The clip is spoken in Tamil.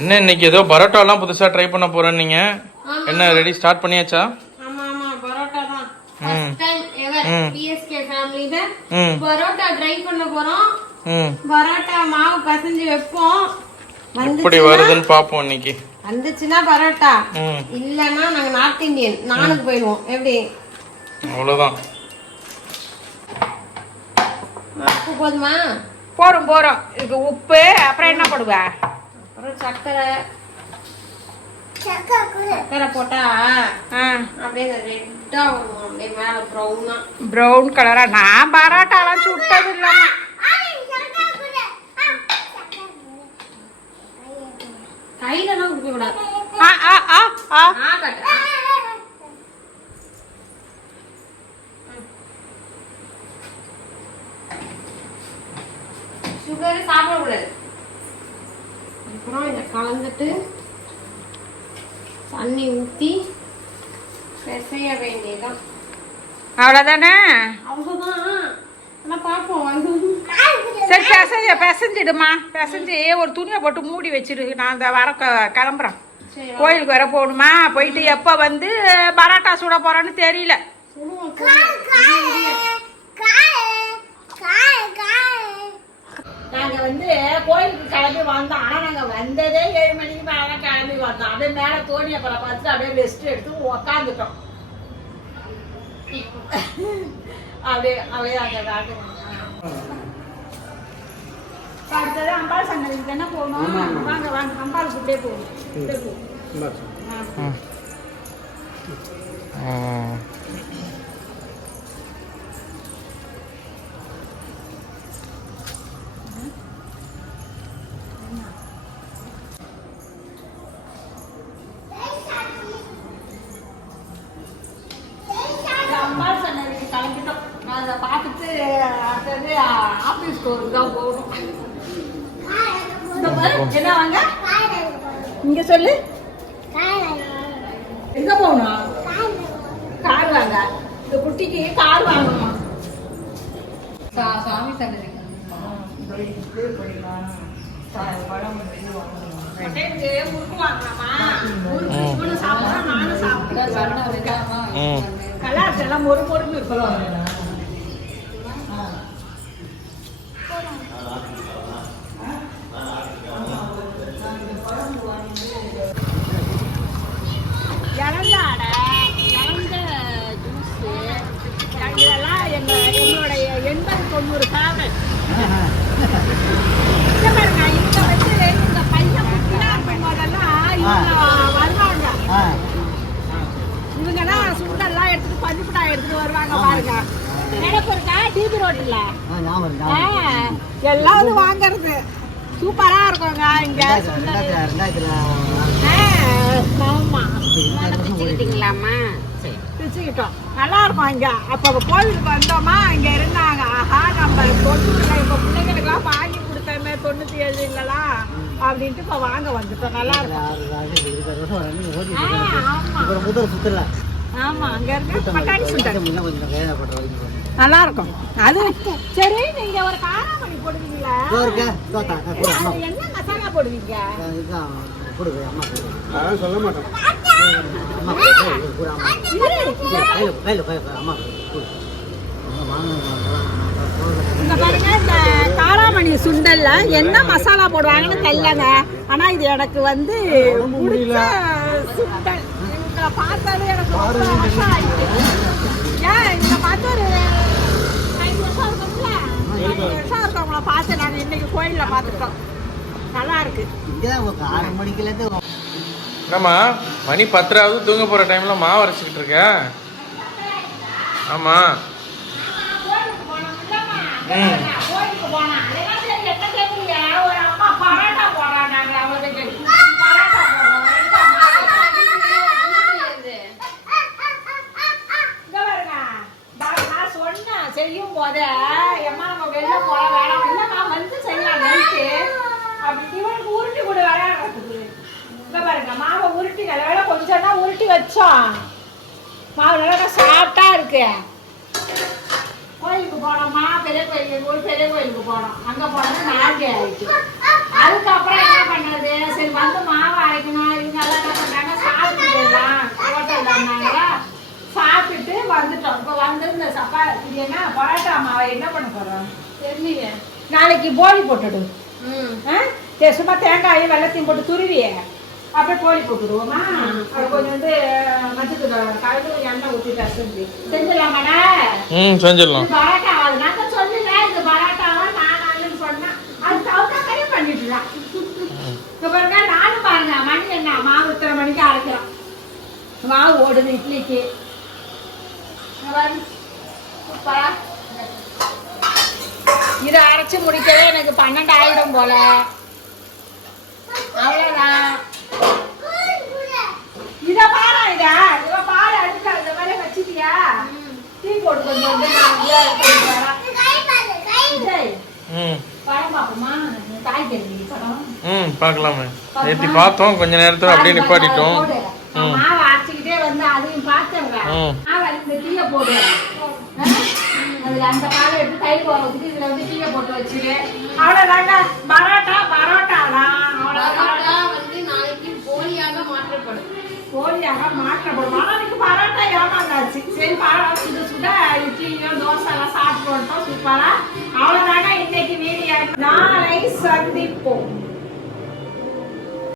என்ன இன்னைக்கு ஏதோ பரோட்டாலாம் புதுசா ட்ரை பண்ண போறேன் நீங்க என்ன ரெடி ஸ்டார்ட் பண்ணியாச்சா? ஆமா ஆமா பரோட்டா தான் ஃபர்ஸ்ட் டைம் எவர் பிஎஸ்கே ஃபேமிலில பரோட்டா ட்ரை பண்ண போறோம். பரோட்டா மாவு பிசைஞ்சு வைப்போம். எப்படி வருதுன்னு பாப்போம் இன்னைக்கு. வந்துச்சுன்னா பரோட்டா, இல்லனா நாங்க நார்த் இந்தியன் நானுக்கு போயிடுவோம். எப்படி? அவ்வளவுதான். உப்பு போதுமா? போறோம். இதுக்கு உப்பு அப்புறம் என்ன போடுவ? அப்புறம் சக்கரை போட்டா அப்படியே ரெட்டா வரும். அப்படியே மேல ப்ரௌன் கலரா. நான் பரோட்டாலாம் சுட்டது இல்லாம கையிலலாம் குடிக்க கூடாது. சுகர் சாப்பிடக்கூடாது. அப்புறம் இதை கலந்துட்டு தண்ணி ஊற்றி பிசைய வேண்டியதான். அவ்வளோதானே? அவ்வளோதான். ஆனால் பார்ப்போம். சரி பிசைஞ்சிடுமா. பிசைஞ்சு ஒரு துணியை போட்டு மூடி வச்சிரு. நான் அந்த வர கிளம்புறேன். கோயிலுக்கு வர போகணுமா? போயிட்டு எப்போ வந்து பரோட்டா சுட போறேன்னு தெரியல. நாங்க வந்து கோயிலுக்கு கிளம்பி வந்தோம். ஆனா நாங்க வந்ததே 7 மணிக்கு மேல கிளம்பி வந்தோம். அப்படியே மேல தோணிய படம் பார்த்துட்டு அப்படியே ரெஸ்ட் எடுத்து உக்காந்துட்டோம். அப்படியே அங்க அடுத்தது அம்பாள் சன்னதிக்கு தானே போகணும். வாங்க அம்பாள் கூட்டே போகும். அம்பாள் சன்னதிக்கு கிளம்பிட்டோம். அதை பார்த்துட்டு அடுத்தது ஆபீஸ் ஸ்டோருக்கு தான் போகணும். என்ன வாங்க? இங்க சொல்லு. எங்க போகணும்? கார் வாங்க. இந்த குட்டிக்கு கார் வாங்கணுமா? சாமி சன்னதி முறுக்கு வாங்கலாமா? முறுக்கு சாப்பிடலாம். நானும் சாப்பிடுறேன். கலாச்சாரம் எல்லாம் மொறுக்கு இருக்கலாம். இளந்தாடை, இளந்த ஜூஸு, இதெல்லாம் என்னுடைய 80-90 ஃபேவரட். பாருங்க, இங்க வந்து இந்த பையன் குட்டியா இருக்கும் போதெல்லாம் இவங்க வருவாங்க. இவங்கன்னா சுண்டெல்லாம் எடுத்துட்டு பஞ்சுப்பட்டாய் எடுத்துட்டு வருவாங்க. பாருங்க எனக்கு இருக்கா டிபி ரோட்டுல எல்லாம் வாங்கறது சூப்பரா இருக்குங்க. இங்க பிச்சுக்கிட்டோம். நல்லா இருக்கும் இங்க. அப்ப கோவிலுக்கு வந்தோமா, இங்க இருந்தாங்க. ஆஹா, நம்ம தொண்ணூறுல இப்ப பிள்ளைங்களுக்குலாம் வாங்கி கொடுத்தோமே 97 இல்லலாம் அப்படின்ட்டு இப்ப வாங்க வந்துட்டோம். நல்லா இருக்கும். ஆமா, அங்க இருந்து பட்டாணி சுண்டல் நல்லா இருக்கும். அது சரி. நீங்க ஒரு காராமணி போடுவீங்களா? என்ன மசாலா போடுவீங்க? சொல்ல மாட்டோம். இந்த பாருங்க, இந்த காராமணி சுண்டல்ல என்ன மசாலா போடுவாங்கன்னு தெரியலங்க. ஆனா இது எனக்கு வந்து பிடிச்ச சுண்டல். இங்க பார்த்தது எனக்கு ரொம்ப வருஷம் ஆயிடுச்சு. ஏன் இங்க பார்த்து ஒரு 5 வருஷம் இருக்கும்ல. 5 வருஷம் இருக்கவங்கள பார்த்து நாங்கள் இன்னைக்கு கோயிலில் பார்த்துட்டோம். நல்லா இருக்கு. என்னம்மா மணி 10 தூங்க போற டைம்ல மாவு அரைச்சிக்கிட்டு இருக்க? ஆமா. கோயிலுக்கு போனா ஒரு அம்மா பரோட்டா போறாங்க. அவங்களுக்கு செய்யும் போத எம்மா நம்ம வெளில போற வேணாம் இல்லம்மா வந்து செய்யலாம் நைட்டு அப்படி இவனுக்கு உருட்டி கூட விளையாடுறதுக்கு. இங்க பாருங்க, மாவை உருட்டி நல்ல வேலை கொஞ்சம் தான் உருட்டி வச்சோம். மாவு நல்லா சாப்பிட்டா இருக்கு. கோயிலுக்கு போனோமா, பெரிய கோயிலுக்கு போனோம். அங்க போனோம் 4 ஆயிடுச்சு. அதுக்கப்புறம் என்ன பண்ணது, சரி வந்தோமா என்ன பண்ண போறோம் தெரியலையே. நாளைக்கு போலி போட்டுடு ம். சரி சும்மா தேங்காயும் வெள்ளத்தையும் போட்டு துருவியே அப்படியே போலி போட்டுடுவோமா அது கொஞ்சம் வந்து மஞ்சள் கலந்து எண்ணெய் ஊற்றிட்டு செஞ்சு செஞ்சிடலாமாடா செஞ்சிடலாம். பரோட்டா அது நாங்க சொல்லுங்க இது பரோட்டாவா நானும் சொன்னேன் அது சவுக்காக்கவே பண்ணிட்டுலாம் இப்போ பாருங்க நானும் பாருங்க மணி என்ன மாவு இத்தனை மணிக்கு அரைக்கிறோம் மாவு ஓடுது இட்லிக்கு சூப்பரா இதை அரைச்சு முடிக்கவே எனக்கு 12 ஆயிடும் போல அவ்வளவுதான் இத பாரு இத பாரு அடுக்க இந்த மாதிரி வச்சிட்டியா டீ போட்டு கொஞ்சம் வந்து நான் படம் பாப்போமா காய்கறி படம் பார்க்கலாமே. நேற்று பார்த்தோம், கொஞ்ச நேரத்துல அப்படியே நிப்பாட்டிட்டோம். மாவு அரைச்சிக்கிட்டே வந்து அதையும் பார்த்துடுறேன் மாவு இந்த டீயை போடுவேன் அதுல அந்த பாலை எடுத்து கை போடுறதுக்கு இதுல வந்து டீயை போட்டு வச்சுட்டு அவ்வளவுதாங்க பரோட்டா தான் பரோட்டா வந்து நாளைக்கு போலியாக மாற்றப்படும். கோழியாக மாற்றப்படும் நாளைக்கு பரோட்டா ஏமாந்தாச்சு சரி பரோட்டா சுட இட்லியும் தோசை எல்லாம் சாப்பிட்டு வந்துட்டோம் சூப்பரா அவ்வளவுதாங்க இன்னைக்கு வீடியோ நாளை சந்திப்போம்.